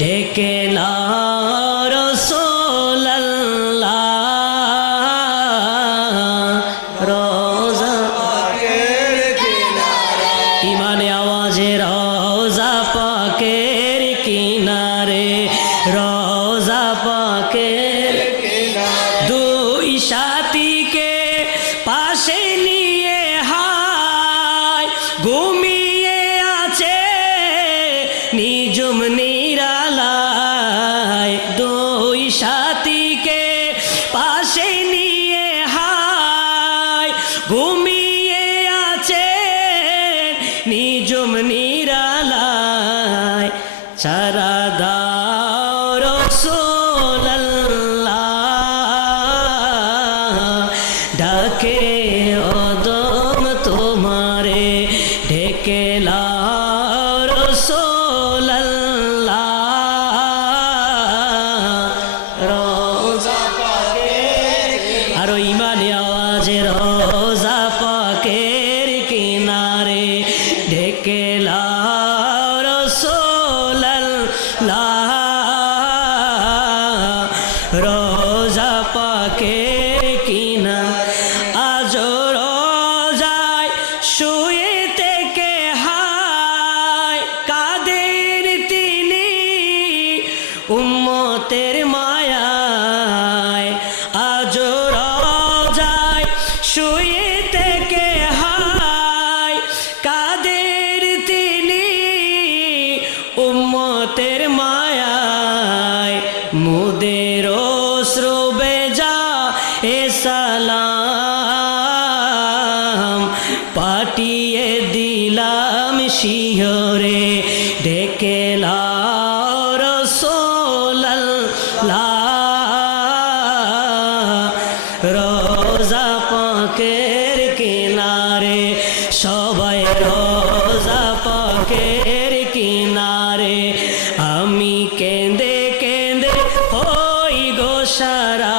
ডেকে নাও রাসূলুল্লাহ রওজা পাকের কিনারে ইমানে আওয়াজে রওজা পাকের কিনারে রওজা পাকের কিনারে দুই সাথীকে পাশে নিয়ে হায় ঘুমিয়ে আছে নিজুম নিরালায় দুই সাথীকে পাশে নিয়ে হায় ঘুমিয়ে আছে নিজুম নিরালায় চারা দাও রাসূলুল্লাহ ডাকে অদম তোমারে ডেকে লাও রাসূলুল্লাহ রওজা পাকের আরো ইমানে আওয়াজে রওজা পাকের কিনারে ডেকে লাও রাসূলুল্লাহ রওজা পাকের কিনারে আজ রোজায় শুয়ে থেকে হায় কাদের তিনি উম্মতের মায়ায় আজ রোজায় শুয়ে থেকে হায় কাদের তিনি উম্মতের মায়ায় মুদের শ্রবে যা এ সালাম পাঠিয়ে দিলাম শিহরে ডেকে লাও রাসূলুল্লাহ রওজা পাকের কিনারে সবাই রওজা পাকের কিনারে আমি কেঁদে কেঁদে হই গো সারা